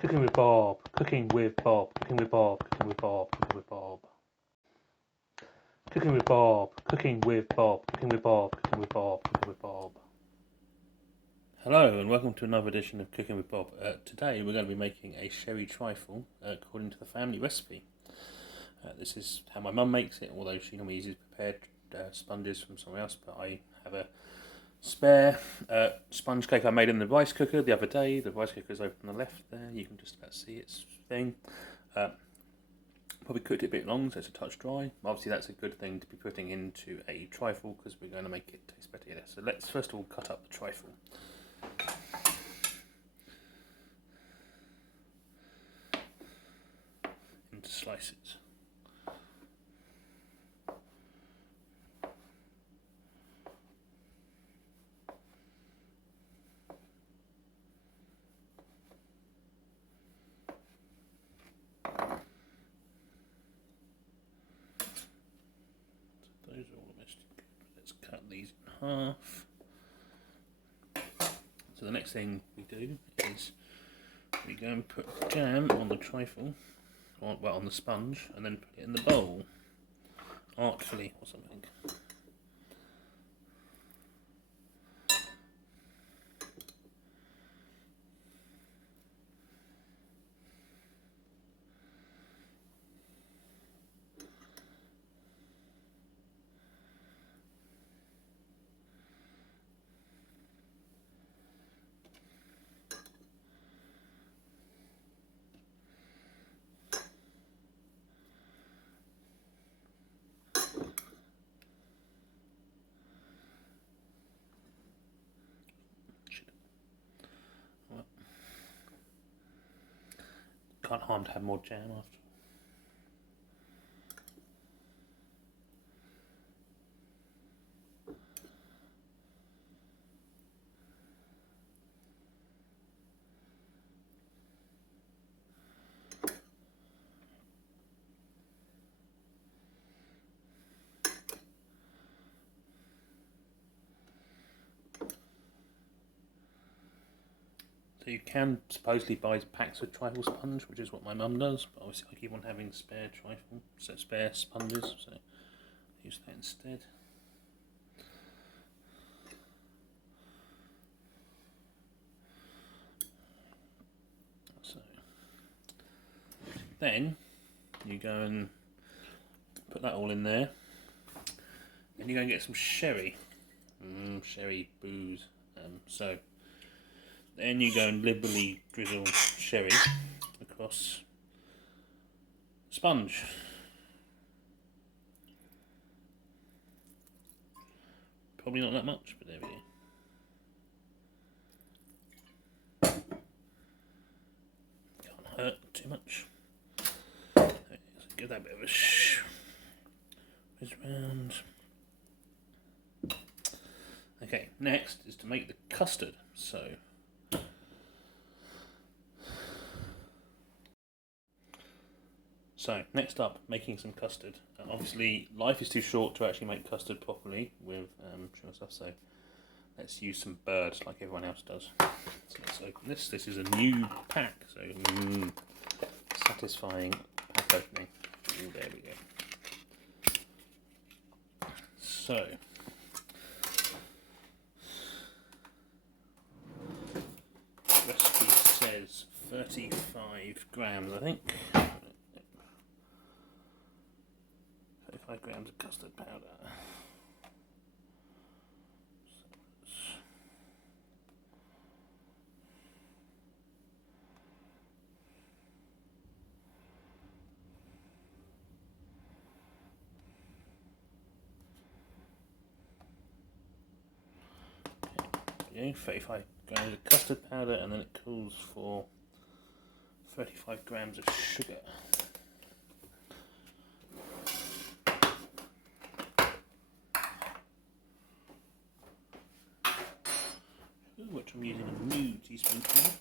Cooking with Bob, cooking with Bob, cooking with Bob, cooking with Bob, cooking with Bob. Cooking with Bob, cooking with Bob, cooking with Bob, cooking with Bob, cooking with Bob. Hello and welcome to another edition of Cooking with Bob. Today we're going to be making a sherry trifle according to the family recipe. This is how my mum makes it, although she normally uses prepared sponges from somewhere else, but I have a spare sponge cake I made in the rice cooker the other day. The rice cooker is over on the left there, you can just about see its thing. Probably cooked it a bit long, so it's a touch dry. Obviously that's a good thing to be putting into a trifle because we're going to make it taste better. Yeah. So let's first of all cut up the trifle. Into slices. Those are almost good. Let's cut these in half. So the next thing we do is we go and put jam on the trifle, well on the sponge, and then put it in the bowl, artfully or something. Can't harm to have more jam after. So you can supposedly buy packs of trifle sponge, which is what my mum does, but obviously I keep on having spare trifle, so spare sponges, so use that instead. So then you go and put that all in there, and you go and get some sherry, sherry booze. So then you go and liberally drizzle sherry across sponge. Probably not that much, but there we go. Can't hurt too much. So give that a bit of a whiz round. Okay, next is to make the custard. So next up, making some custard. Obviously, life is too short to actually make custard properly with sugar stuff, so let's use some birds like everyone else does. So let's open this. This is a new pack, so satisfying pack opening. Ooh, there we go. So recipe says 35 grams, I think. 35 grams of custard powder. Okay, 35 grams of custard powder, and then it calls for 35 grams of sugar. Which I'm using a new teaspoonful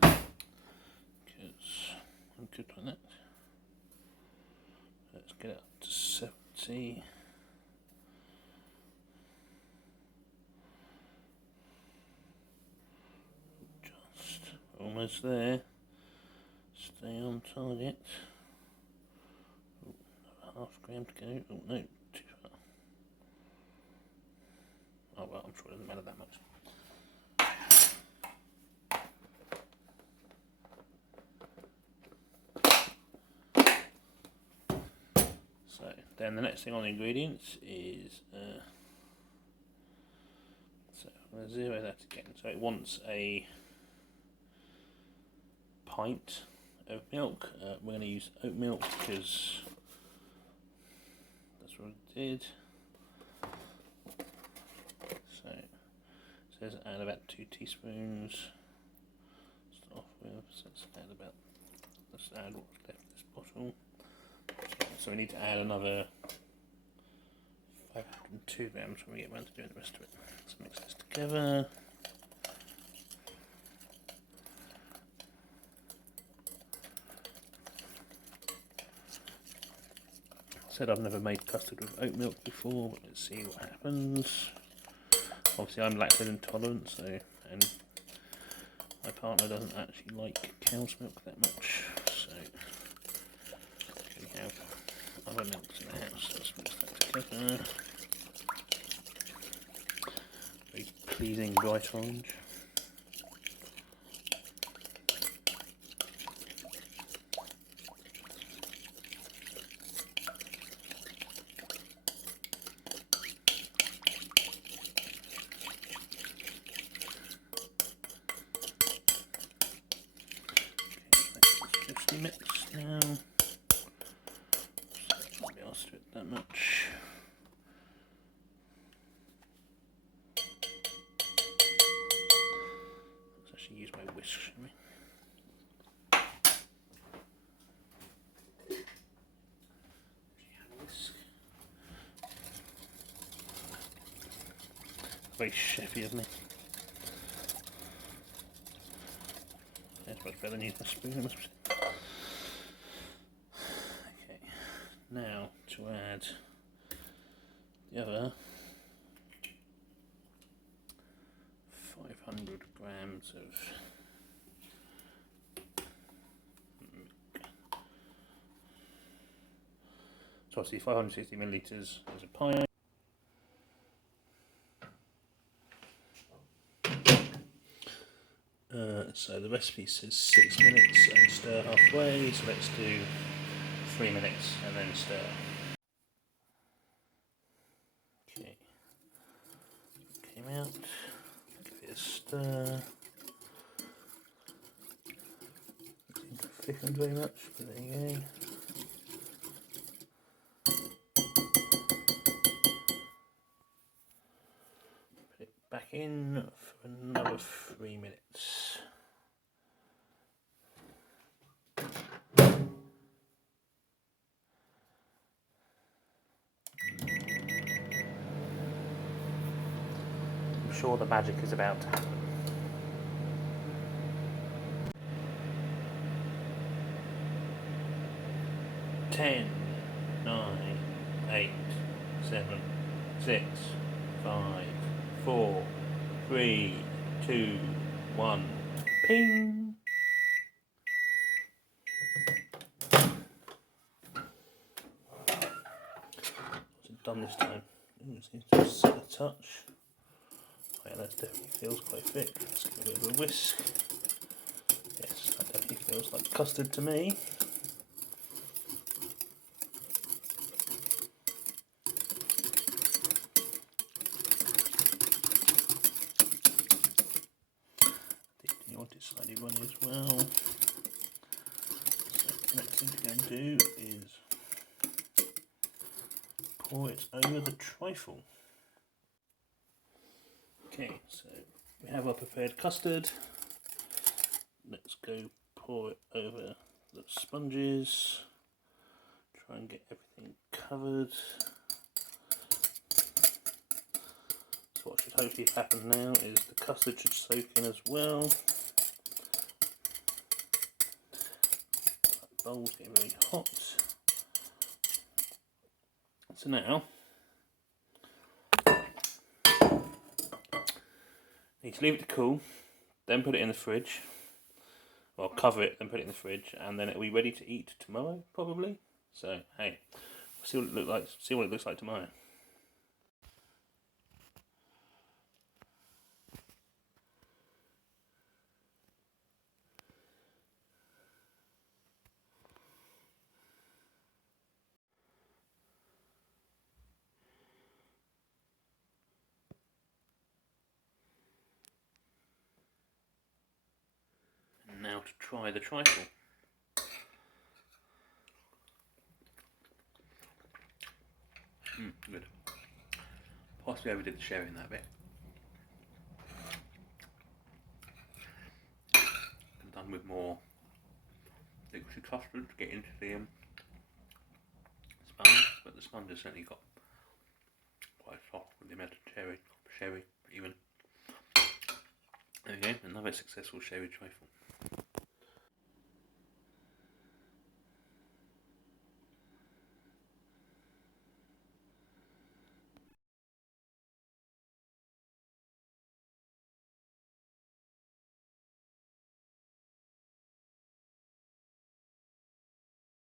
because I'm good on that. Let's get it up to 70. almost there. Stay on target. Oh, half gram to go. Oh no, too far. Oh well, I'm sure it doesn't matter that much. So then the next thing on the ingredients is so I'm going to zero that again. So it wants a pint of milk. We're going to use oat milk because that's what it did. So it says add about 2 teaspoons. Start off with, so let's add what's left of this bottle. So we need to add another 502 grams when we get around to doing the rest of it. Let's mix this together. I said I've never made custard with oat milk before, but let's see what happens. Obviously I'm lactose intolerant, so, and my partner doesn't actually like cow's milk that much, so we have other milks in the house. Let's mix that together. Very pleasing bright orange. Okay, mixed now. Can't be asked to it that much. Let's actually use my whisk, shall we? Very chefy of me. That's much better than using a spoon. Okay, now to add the other 500 grams of milk. So obviously 560 millilitres is a pint. So the recipe says 6 minutes and stir halfway, so let's do 3 minutes and then stir. Okay, came out, give it a stir. Didn't thicken very much, but there you go. Put it back in for another 3 minutes. I'm sure the magic is about to happen. Ten, 9, 8, 7, 6, 5, 4, 3, 2, 1. Ping! What's it done this time? It seems to have set a touch. Oh yeah, that definitely feels quite thick. Let's give it a bit of a whisk. Yes, that definitely feels like custard to me. You want it slightly runny as well. So the next thing we're going to do is pour it over the trifle. Okay, so we have our prepared custard. Let's go pour it over the sponges. Try and get everything covered. So what should hopefully happen now is the custard should soak in as well. The bowl's getting very hot. So now need to leave it to cool, then put it in the fridge. well, cover it, then put it in the fridge, and then it'll be ready to eat tomorrow, probably. So hey, we'll see what it look like. See what it looks like tomorrow. And now to try the trifle. Good. Possibly overdid the sherry in that bit. I'm done with more liquid custard to get into the sponge, but the sponge has certainly got quite soft with the amount of sherry even. There we go, another successful sherry trifle.